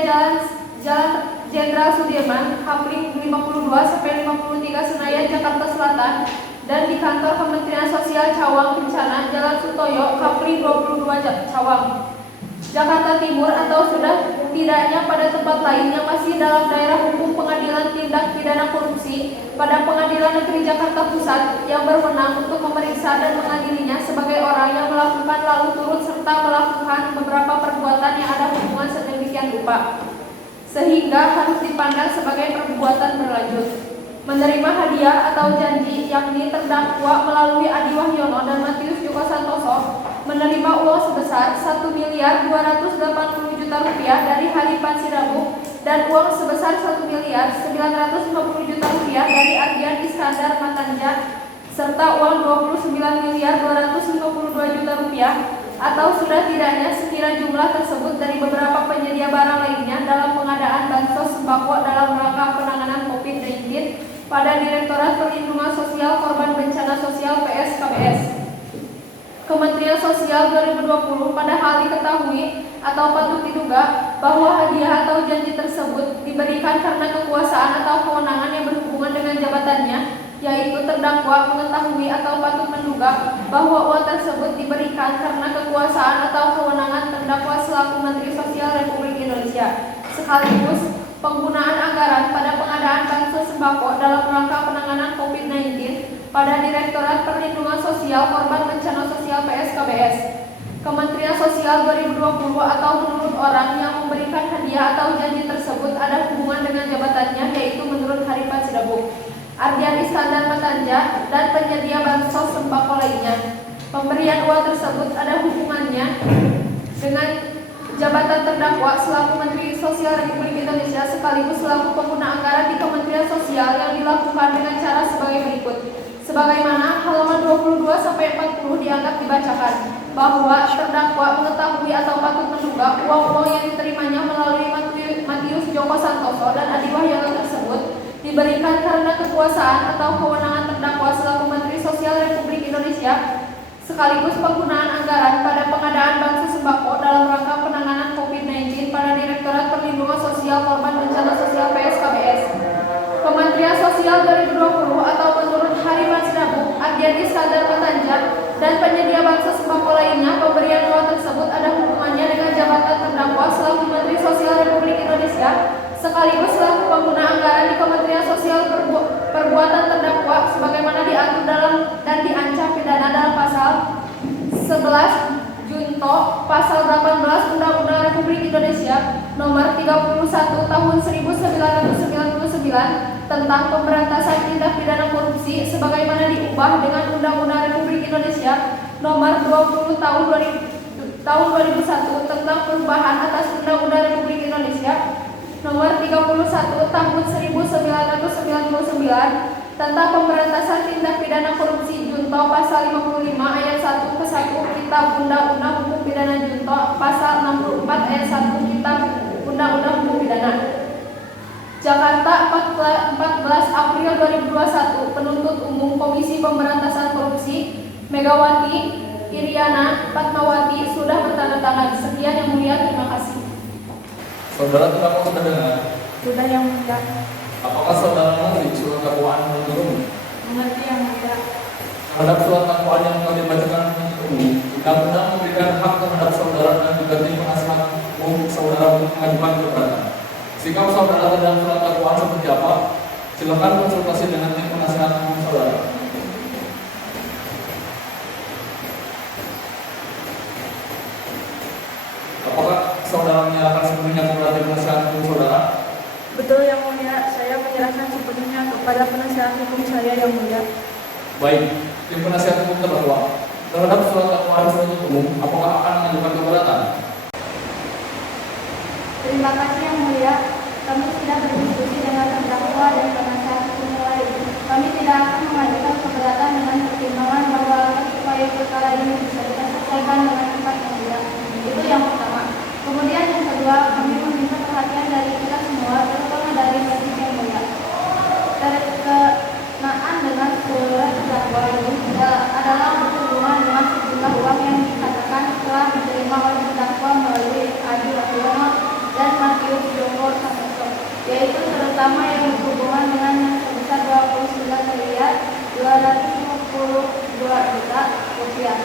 Jalan Jenderal Sudirman Kapling 52 sampai 53 Senayan Jakarta Selatan, dan di kantor Kementerian Sosial Cawang Kencana Jalan Sutoyo Kapling 22 Cawang, Jakarta Timur, atau sudah tidaknya pada tempat lain yang masih dalam daerah hukum Pengadilan Tindak Pidana Korupsi pada Pengadilan Negeri Jakarta Pusat yang berwenang untuk memeriksa dan mengadilinya sebagai orang yang melakukan lalu turut serta melakukan beberapa perbuatan yang ada hubungan sedemikian rupa sehingga harus dipandang sebagai perbuatan berlanjut. Menerima hadiah atau janji, yakni terdakwa melalui Adi Wahyono dan Matius Joko Santoso menerima uang sebesar 1.280 juta rupiah dari Haripan Sirabu dan uang sebesar 1.950 juta rupiah dari Ardian Iskandar Matanja, serta uang 29.252 juta rupiah atau sudah tidaknya sekira jumlah tersebut dari beberapa penyedia barang lainnya dalam pengadaan bansos sembako dalam rangka penanganan COVID-19 pada Direktorat Perlindungan Sosial Korban Bencana Sosial PSKBS. Kementerian Sosial 2020 padahal diketahui atau patut diduga bahwa hadiah atau janji tersebut diberikan karena kekuasaan atau kewenangan yang berhubungan dengan jabatannya, yaitu terdakwa mengetahui atau patut menduga bahwa uang tersebut diberikan karena kekuasaan atau kewenangan terdakwa selaku Menteri Sosial Republik Indonesia, sekaligus penggunaan anggaran pada pengadaan bansos sembako dalam rangka penanganan COVID-19 pada Direktorat Perlindungan Sosial Korban Bencana Sosial PSKBS, Kementerian Sosial 2020 atau menurut orang yang memberikan hadiah atau janji tersebut ada hubungan dengan jabatannya, yaitu menurut Haripan Sidabuk, Ardian Iskandar Matanja, dan penyedia bansos sembako lainnya. Pemberian uang tersebut ada hubungannya dengan jabatan terdakwa selaku Menteri Sosial Republik Indonesia sekaligus selaku pengguna anggaran di Kementerian Sosial yang dilakukan dengan cara sebagai berikut. Sebagaimana halaman 22-40 dianggap dibacakan bahwa terdakwa mengetahui atau patut menduga uang-uang yang diterimanya melalui Matius Joko Santoso dan Adi Wahyono tersebut diberikan karena kekuasaan atau kewenangan terdakwa selaku Menteri Sosial Republik Indonesia sekaligus penggunaan anggaran pada pengadaan bansos sembako dalam rangka penanganan COVID-19 pada Direktorat Perlindungan Sosial Korban Bencana Sosial PSKBS, Kementerian Sosial 2020 atau menurut Haripan Sidabuk, Ardian Iskandar Matanja, dan penyedia bansos sembako lainnya. Pemberian uang tersebut ada hubungannya dengan jabatan terdakwa selaku Menteri Sosial Republik Indonesia sekaligus selaku pengguna anggaran di Kementerian Sosial. Perbuatan terdakwa sebagaimana diatur dalam dan diancam pidana dalam pasal 11 Junto pasal 18 Undang-Undang Republik Indonesia nomor 31 tahun 1999 tentang pemberantasan tindak pidana korupsi sebagaimana diubah dengan Undang-Undang Republik Indonesia nomor 20 tahun 2001 tentang perubahan atas Undang-Undang Republik Indonesia nomor 31 tahun 1999 tentang pemberantasan tindak pidana korupsi junto pasal 55 ayat 1 ke 1 Kitab Undang-Undang Hukum Pidana junto pasal 64 ayat 1 Kitab Undang-Undang Hukum Pidana. Jakarta 14 April 2021. Penuntut Umum Komisi Pemberantasan Korupsi Megawati Iriana Fatmawati sudah bertanda tangan. Sekian yang mulia, terima kasih. Saudara terdakwa mendengar? Sudah yang mulia. Apakah saudara mengerti surat dakwaan penuntut umum? Mengerti yang mulia. Terhadap surat dakwaan yang telah dibacakan penuntut umum, undang-undang memberikan hak terhadap saudara dan juga tim penasihat hukum saudara untuk mengajukan keberatan. Sikap saudara dalam surat dakwaan seperti apa? Silakan konsultasi dengan tim penasihat hukum saudara. Apakah saudara menyerahkan sepenuhnya kepada tim penasihat hukum saudara? Betul yang mulia, saya menyerahkan sepenuhnya kepada penasihat hukum saya yang mulia. Baik, tim penasihat hukum terdakwa terhadap surat dakwaan penuntut umum, apakah akan mengajukan keberatan? Terima kasih yang mulia. Kami sudah berdiskusi dengan terdakwa dan penasihat hukum lain. Kami tidak akan mengajukan keberatan dengan pertimbangan bahwa supaya perkara ini bisa diselesaikan dengan cepat yang mulia. Itu yang pertama. Kemudian yang kedua, kami meminta perhatian dari kita semua, terutama dari majelis yang mulia. Terkenaan dengan surat terdakwa ini adalah berhubungan dengan sejumlah uang yang dikatakan telah diterima oleh terdakwa melalui Adi Wahyono dan Matius Joko Santoso, yaitu terutama yang berhubungan dengan yang sebesar 29.252 juta rupiah.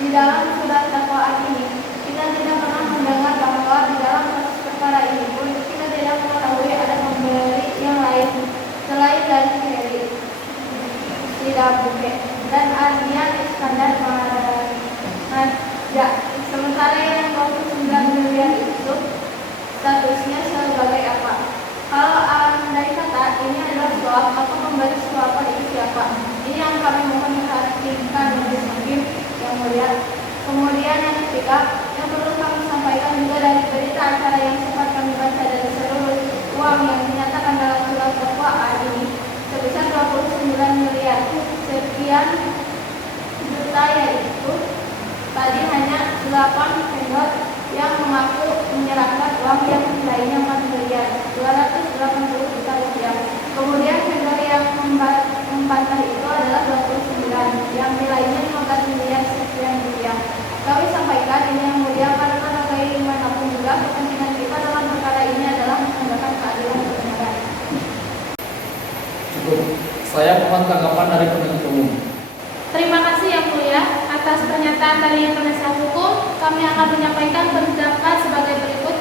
Di dalam surat dakwaan ini kita tidak pernah mendengar bahwa di dalam proses perkara ini pun kita tidak mengetahui ada pemberi yang lain selain dari Heri Sidabuk dan Ardian Iskandar Matanja. Sementara yang 29 miliar itu statusnya sebagai apa? Kalau andai kata ini adalah suap, maka pemberi suap itu siapa? Ini yang kami mohon diperhatikan lebih lanjut yang mulia. Kemudian yang ketiga, yang perlu kami sampaikan juga dari berita acara yang sempat kami baca dari seluruh uang yang dinyatakan dalam surat dakwaan ini sebesar 29 miliar sekian juta, yaitu tadi hanya 8 vendor yang mengaku menyerahkan uang yang nilainya 4 miliar 280 juta rupiah. Kemudian vendor yang membantah itu adalah 29 yang nilainya 15 miliar sekian rupiah. Kami sampaikan ini yang mulia, karena bagaimanapun juga kepentingan kita dalam perkara ini adalah menegakkan keadilan dan kebenaran. Cukup. Saya mohon tanggapan dari penuntut umum. Terima kasih Yang Mulia. Atas pernyataan dari penasihat hukum, kami akan menyampaikan pendapat sebagai berikut.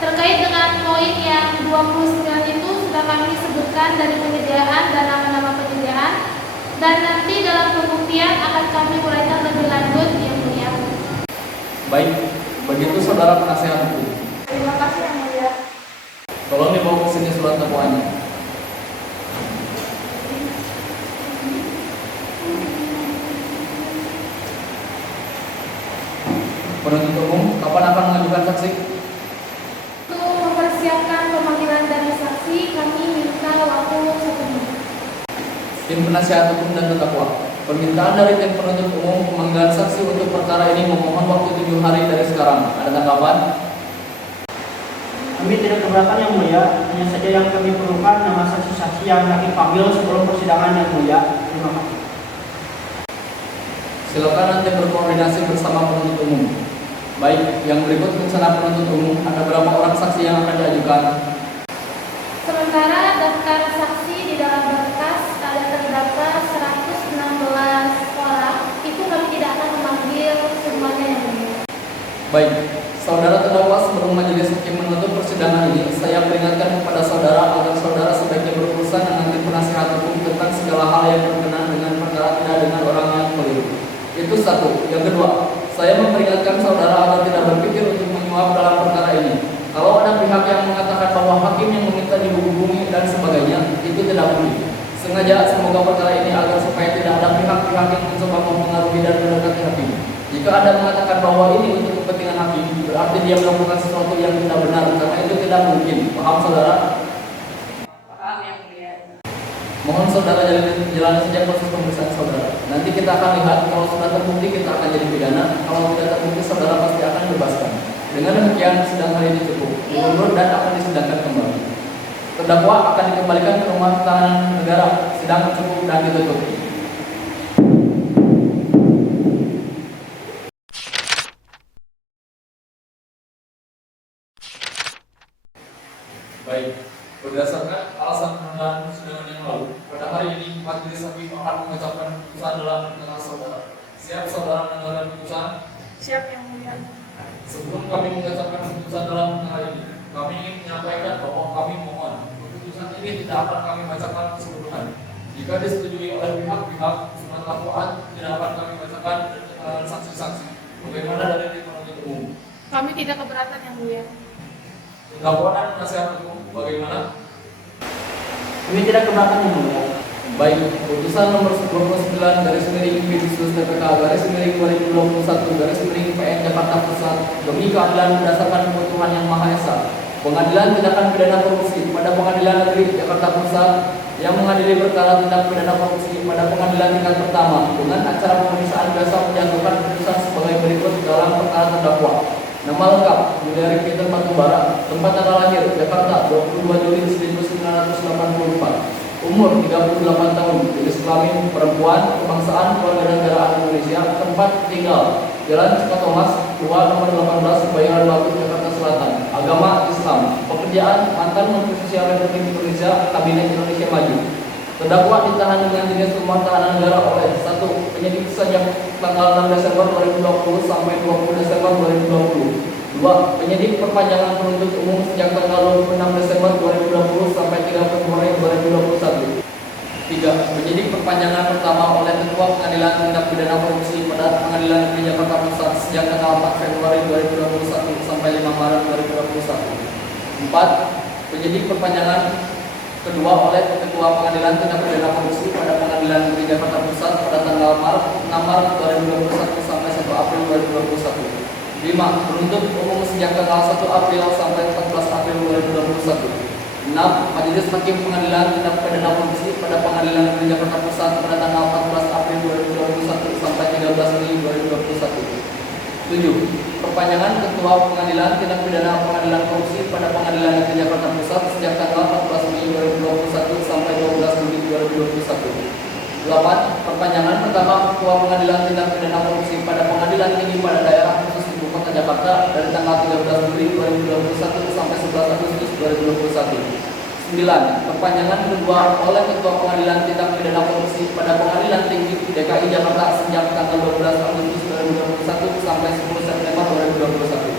Terkait dengan poin yang 29 itu sudah kami sebutkan dari penyediaan dan nama-nama penyediaan, dan nanti dalam pembuktian akan kami uraikan lebih lanjut Yang Mulia. Baik, begitu saudara penasihat hukum. Terima kasih Yang Mulia. Tolong dibawa ke sini surat dakwaannya. Penuntut umum, kapan akan mengajukan saksi? Untuk mempersiapkan pemanggilan dari saksi, kami minta waktu 1 menit. Tim penasihat hukum dan terdakwa. Permintaan dari tim penuntut umum pemanggilan saksi untuk perkara ini memohon waktu 7 hari dari sekarang. Ada tanggapan? Kami tidak keberatan Yang Mulia, hanya saja yang kami perlukan nama saksi-saksi yang kami panggil sebelum persidangan Yang Mulia. Terima kasih. Silakan nanti berkoordinasi bersama penuntut umum. Baik, yang berikut rencana penuntut umum. Ada berapa orang saksi yang akan diajukan? Sementara daftar saksi di dalam berkas ada terdapat 116 orang, itu kami tidak akan memanggil semuanya Yang Mulia. Baik, saudara terdakwa, sebelum majelis hakim menutup persidangan ini, saya peringatkan kepada saudara agar saudara sebaiknya berurusan dengan tim penasihat hukum tentang segala hal yang berkenaan dengan perkara tidak dengan orang yang keliru. Itu satu. Yang kedua, saya memperingatkan saudara agar tidak berpikir untuk menyuap dalam perkara ini. Kalau ada pihak yang mengatakan bahwa hakim yang meminta dihubungi dan sebagainya, itu tidak boleh. Sengaja semoga perkara ini agar supaya tidak ada pihak-pihak yang mencoba mempengaruhi dan mendekati hakim. Jika ada mengatakan bahwa ini untuk kepentingan hakim, berarti dia melakukan sesuatu yang tidak benar, karena itu tidak mungkin. Paham saudara? Paham Yang Mulia. Mohon saudara jalani saja proses pemeriksaan saudara. Nanti kita akan lihat, kalau sudah terbukti kita akan jadi pidana, kalau tidak terbukti saudara pasti akan dibebaskan. Dengan demikian sidang hari ini cukup diundur dan akan disidangkan kembali. Terdakwa akan dikembalikan ke rumah tahanan negara. Sidang cukup dan ditutup. Baik, berdasarkan alasan penundaan persidangan yang lalu, pada hari ini majelis hakim akan mengucapkan putusan dalam tengah saudara. Siap saudara mendengarkan putusan? Siap Yang Mulia. Sebelum kami mengucapkan putusan dalam hari ini, kami ingin menyampaikan bahwa kami mohon putusan ini tidak akan kami bacakan keseluruhan. Jika disetujui oleh pihak-pihak, surat dakwaan tidak akan kami bacakan dengan saksi-saksi. Bagaimana dari tim penuntut umum? Kami tidak keberatan Yang Mulia. Dakwaan dan penasihat hukum bagaimana? Kami tidak keberatan Yang Mulia. Baik, putusan nomor 29 garis miring Bidsus TPK garis miring 2021 garis miring PN Jakarta Pusat demi keadilan berdasarkan kebutuhan yang Maha Esa. Pengadilan Tindakan Pidana Korupsi pada Pengadilan Negeri Jakarta Pusat yang mengadili perkara tindak pidana korupsi pada pengadilan tingkat pertama dengan acara pemeriksaan biasa menjatuhkan putusan sebagai berikut dalam perkara terdakwa. Nama lengkap Juliari Peter Batubara, tempat tanggal lahir Jakarta 22 Juli 1984. Umur 38 tahun, jenis kelamin perempuan, kebangsaan kewarganegaraan Indonesia, tempat tinggal Jalan Cikatomas 2 nomor 18 Bayoran Batu Jakarta Selatan, agama Islam, pekerjaan mantan Menteri Sosial Republik Indonesia, Kabinet Indonesia Maju. Terdakwa ditahan dengan jenis rumah tahanan negara oleh 1. Penyidik sejak tanggal 6 Desember 2020 sampai 20 Desember 2020. 2. Penyidik perpanjangan penuntut umum sejak tanggal 26 Desember 2020 sampai 3 Februari 2021. 3. Penyidik perpanjangan pertama oleh Ketua Pengadilan Tindak Pidana Korupsi pada Pengadilan Negeri Jakarta Pusat sejak tanggal 4 Februari 2021 sampai 5 Maret 2021. 4. Penyidik perpanjangan kedua oleh Ketua Pengadilan Tindak Pidana Korupsi pada Pengadilan Negeri Jakarta Pusat pada tanggal 6 Maret 2021 sampai 1 April 2021. 5. Penuntut umum sejak tanggal 1 April sampai 14 April 2021. 6. Majelis Hakim Pengadilan Tindak Pidana Korupsi pada Pengadilan Negeri Jakarta Pusat pada tanggal 14 April 2021 sampai 13 Mei 2021. 7. Perpanjangan Ketua Pengadilan Tindak Pidana Pengadilan Korupsi pada Pengadilan Negeri Jakarta Pusat sejak tanggal 14 Mei 2021 sampai 12 Juli 2021. 8. Perpanjangan pertama Ketua Pengadilan Tindak Pidana Korupsi pada Pengadilan Tinggi pada Daerah Khusus Ibu Kota Kota Jakarta dari tanggal 13 Juli 2021 sampai 11 Agustus 2021. 9. Perpanjangan kedua oleh Ketua Pengadilan Tindak Pidana Korupsi pada Pengadilan Tinggi DKI Jakarta sejak tanggal 12 Agustus 2021 sampai 10 September 2021.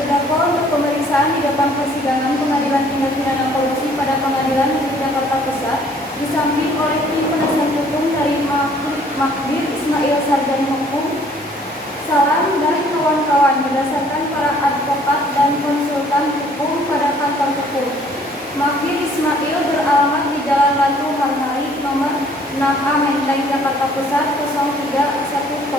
Terdakwa untuk pemeriksaan di depan persidangan Pengadilan Tindak Pidana Korupsi pada Pengadilan Negeri Jakarta Pusat disamping oleh tim penasihat hukum dari Magdir Ismail Sarjana Hukum, saran dari kawan-kawan berdasarkan para advokat dan konsultan hukum pada kantor hukum. Magdir Ismail beralamat di Jalan Ratu Harmari nomor 6A Menteng Jakarta Pusat 0310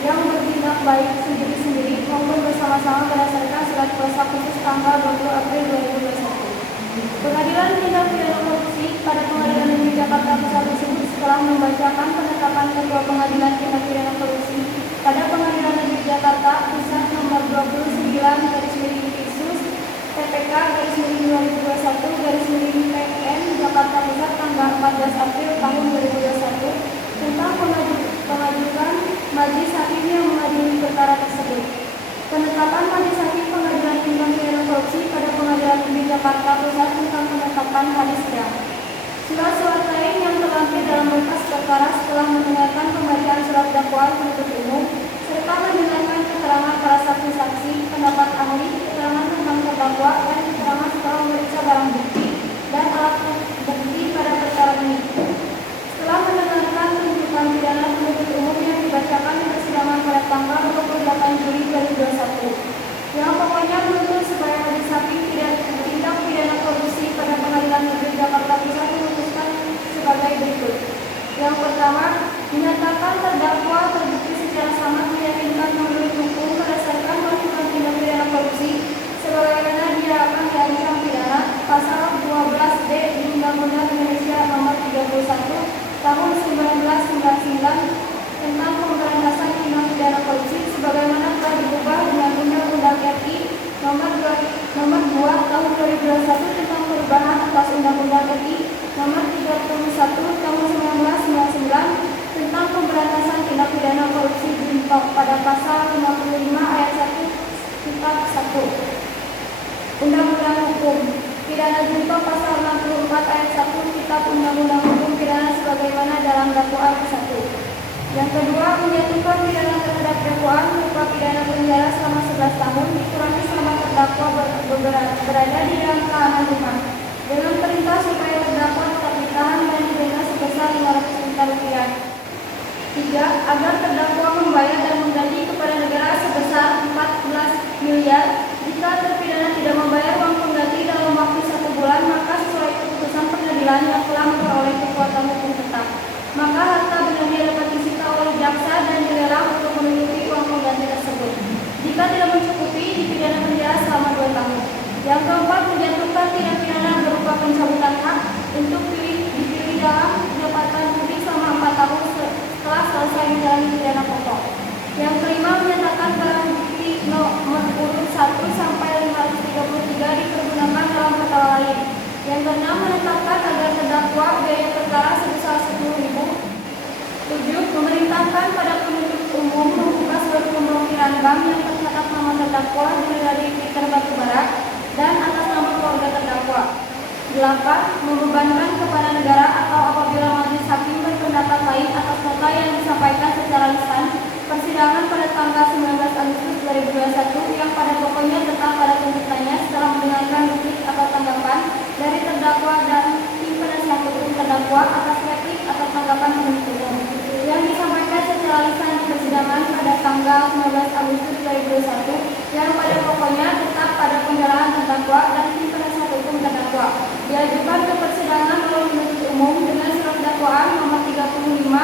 yang bertindak baik sendiri-sendiri maupun bersama-sama berdasarkan surat kuasa khusus tanggal 20 April 2021. Pengadilan Tindak Pidana Korupsi pada Pengadilan Negeri Jakarta Pusat tersebut setelah membacakan penetapan Ketua Pengadilan Tindak Pidana Korupsi pada Pengadilan Negeri Jakarta Pusat nomor 29 Khusus PPK /2021 PN Jakarta Pusat tanggal 14 April tahun 2021 tentang pengajukan majelis hakim yang mengadili perkara tersebut. Penetapan majelis hakim Pengadilan Tindak Pidana Korupsi pada Pengadilan Negeri Jakarta Pusat tentang penetapan hadis sidang. Surat-surat lain yang terlampir dalam berkas perkara setelah mendengarkan pembacaan surat dakwaan penuntut umum serta mendengarkan keterangan para saksi-saksi, pendapat ahli, keterangan tentang terdakwa dan keterangan setelah memeriksa barang bukti dan alat bukti pada perkara ini. Setelah mendengarkan tuntutan pidana penuntut umum yang dibacakan di persidangan pada tanggal 28 Juli 2021, yang pokoknya menuntut supaya majelis hakim tindak pidana korupsi pada Pengadilan Negeri Jakarta Pusat memutuskan sebagai berikut. Yang pertama, menyatakan terdakwa terbukti secara sangat meyakinkan menurut hukum berdasarkan melakukan tindak pidana korupsi sebagaimana dia akan diancam pidana pasal 12D di Undang-Undang Indonesia Nomor 31 Tahun 1999 tentang pemberantasan tindak pidana korupsi sebagaimana telah diubah dengan Undang-Undang RI Nomor 2 Tahun 2021 tentang perubahan atas Undang-Undang RI Nomor 31 Tahun 1999 tentang pemberantasan tindak pidana korupsi junto pada pasal 55 ayat 1 kitab 1 Undang-Undang Hukum Pidana junto pasal 64 ayat 1 kitab Undang-Undang Hukum Pidana sebagaimana dalam dakwaan ke-1. Yang kedua, menjatuhkan pidana terhadap dakwaan berupa pidana penjara selama 11 tahun dikurangi selama terdakwa berada di dalam tahanan rumah dengan perintah supaya terdakwa tetap ditahan dan didenda sebesar 500 juta rupiah. 3. Agar terdakwa membayar dan mengganti kepada negara sebesar 14 miliar jika terpidana tidak membayar uang pengganti dalam waktu 1 bulan, maka sesuai keputusan pengadilan yang telah memperoleh kekuatan hukum tetap, maka harta bendanya dapat disita oleh jaksa dan dilelang untuk menutupi uang pengganti tersebut. Jika tidak mencukupi, dipidana penjara selama 2 tahun. Yang keempat, menjatuhkan tindak pidana berupa pencabutan hak untuk dipilih dalam jabatan publik selama 4 tahun setelah selesai menjalani pidana pokok. Yang kelima, menyatakan barang bukti nomor urut 1 sampai 533 dipergunakan dalam perkara lain. Yang keenam, menetapkan agar terdakwa biaya perkara sebesar 10.000. 7. Memerintahkan pada penuntut umum membuka surat pemblokiran bank yang tercatat nama terdakwa dari Peter Batubara dan atas nama keluarga terdakwa. 8. Membebankan kepada negara atau apabila majelis hakim berpendapat lain atas nota yang disampaikan secara lisan persidangan pada tanggal 19 Agustus 2021 yang pada pokoknya tetap pada tuntutannya setelah mendengarkan replik atau tanggapan dari terdakwa dan tim penasihat hukum terdakwa atas replik atau tanggapan penuntut umum yang disampaikan secara lisan di persidangan pada tanggal 19 Agustus 2021 yang pada pokoknya tetap pada pembelaan terdakwa dan tim penasihat hukum terdakwa diajukan ke persidangan oleh penuntut umum dengan surat dakwaan nomor 35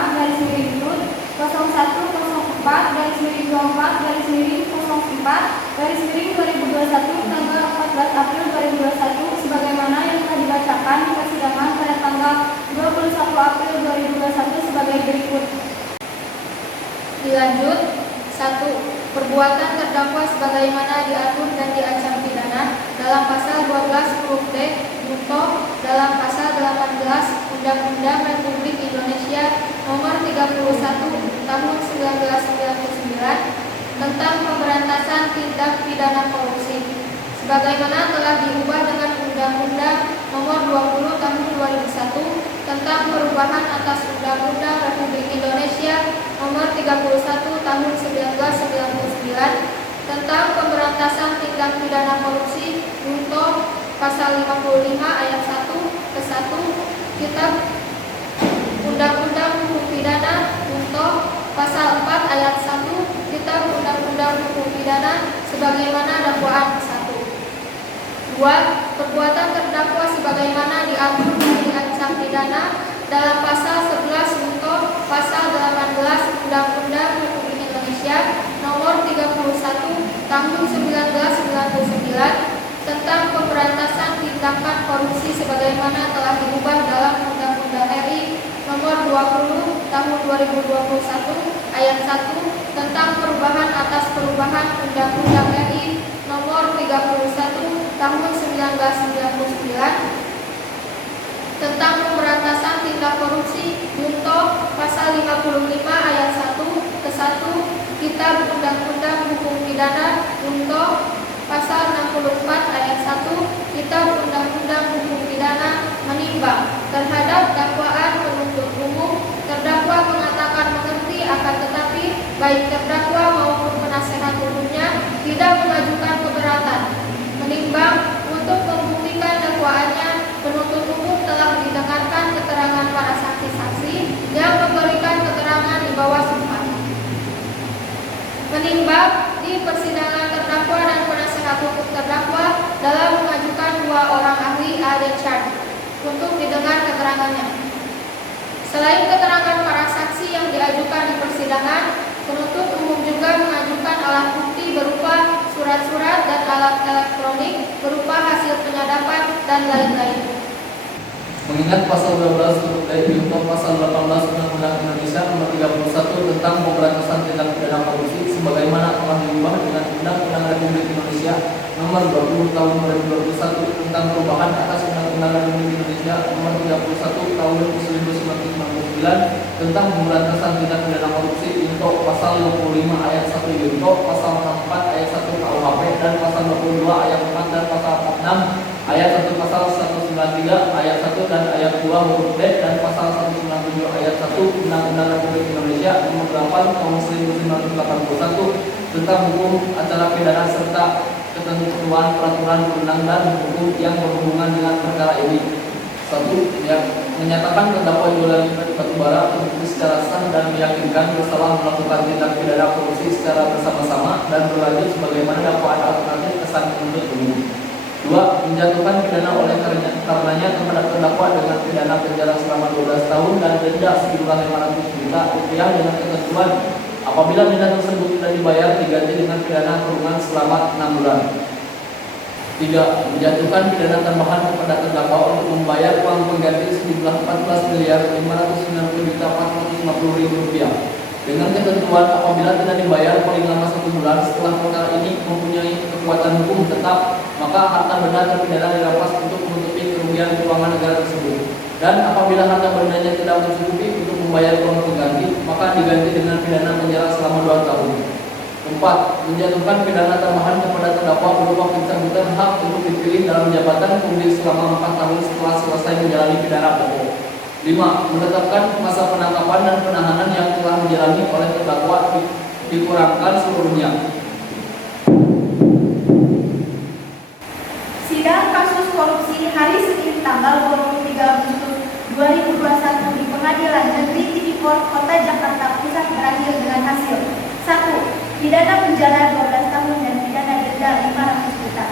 01/4/24/04/2021 tanggal 14 April 2021 sebagaimana yang telah dibacakan di persidangan pada tanggal 21 April 2021 sebagai berikut. Dilanjut, 1. Perbuatan terdakwa sebagaimana diatur dan diancam pidana dalam pasal 12 huruf D junto dalam pasal 18 Undang-Undang Republik Indonesia Nomor 31 Tahun 1999 tentang pemberantasan tindak pidana korupsi sebagaimana telah diubah dengan Undang-Undang Nomor 20 Tahun 2001 tentang perubahan atas Undang-Undang Republik Indonesia Nomor 31 Tahun 1999 tentang pemberantasan tindak pidana korupsi junto pasal 55 ayat 1 ke 1 Kitab Undang-Undang Hukum Pidana junto pasal 4 ayat 1 Kitab Undang-Undang Hukum Pidana sebagaimana dakwaan 1. 2. Perbuatan terdakwa sebagaimana diatur di ancam pidana dalam pasal 11 junto pasal 18 Undang-Undang Republik Indonesia Nomor 31 Tahun 1999 tentang pemberantasan tindakan korupsi sebagaimana telah diubah dalam Undang-Undang RI Nomor 20 Tahun 2021 ayat 1 tentang perubahan atas perubahan Undang-Undang RI Nomor 31 Tahun 1999 tentang pemberantasan tindak korupsi junto pasal 55 ayat 1 ke 1 Kitab Undang-Undang Hukum Pidana junto pasal 64 ayat 1 Kitab Undang-Undang Hukum Pidana menimbang terhadap dakwaan penuntut umum terdakwa mengatakan mengerti akan tetapi baik terdakwa maupun penasehat hukumnya tidak mengajukan keberatan. Menimbang untuk membuktikan dakwaannya penuntut umum telah didengarkan keterangan para saksi-saksi yang memberikan keterangan di bawah sumpah. Menimbang di persidangan terdakwa dan penasehat hukum terdakwa dalam mengajukan 2 orang ahli dan charge untuk didengar keterangannya. Selain keterangan para saksi yang diajukan di persidangan, penuntut umum juga mengajukan alat bukti berupa surat-surat dan alat elektronik berupa hasil penyadapan dan lain-lain. Mengingat pasal 12 huruf D junto pasal 18 Undang-Undang Indonesia Nomor 31 tentang pemberantasan tindak pidana korupsi sebagaimana telah diubah dengan Undang-Undang Republik Indonesia Nomor 20 Tahun 2021 tentang perubahan atas Undang-Undang Republik Indonesia Nomor 31 Tahun 1999 tentang pemberantasan tindak pidana korupsi junto pasal 25 ayat 1 junto pasal 64 ayat 1 KUHP dan pasal 22 ayat 4 dan pasal 46 ayat 1 pasal 193 ayat 1 dan ayat 2 huruf D dan pasal 197 ayat 1 Undang-Undang Republik Indonesia Nomor 8 Tahun 1981 tentang hukum acara pidana serta ketentuan peraturan perundang dan hukum yang berhubungan dengan perkara ini. 1. Menyatakan terdakwa Juliari Batubara terbukti secara sah dan meyakinkan bersalah melakukan tindak pidana korupsi secara bersama-sama dan berlanjut sebagaimana dakwaan alternatif kesan penuntut umum. 2. Menjatuhkan pidana oleh karenanya terhadap terdakwa dengan pidana penjara selama 12 tahun dan denda sejumlah 500 juta rupiah dengan ketentuan apabila denda tersebut tidak dibayar diganti dengan pidana kurungan selama 6 bulan. 3. Menjatuhkan pidana tambahan kepada terdakwa untuk membayar uang pengganti sejumlah 14.590.450.000 rupiah dengan ketentuan apabila tidak dibayar paling lama 1 bulan setelah perkara ini mempunyai kekuatan hukum tetap, maka harta benda terpidana dirampas untuk menutupi kerugian keuangan negara tersebut. Dan apabila harta bendanya tidak mencukupi untuk membayar uang pengganti, maka diganti dengan pidana penjara selama 2 tahun. 4. Menjatuhkan pidana tambahan kepada terdakwa berupa pencabutan hak untuk dipilih dalam jabatan publik selama 4 tahun setelah selesai menjalani pidana pokok. 5. Menetapkan masa penangkapan dan penahanan yang telah dijalani oleh terdakwa dikurangkan seluruhnya. Sidang kasus korupsi hari Senin tanggal 23 Agustus 2021 di Pengadilan Negeri Tipikor Kota Jakarta Pusat berakhir dengan hasil 1. Pidana penjara 12 tahun dan pidana denda 500 juta.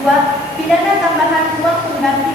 2. Pidana tambahan uang pengganti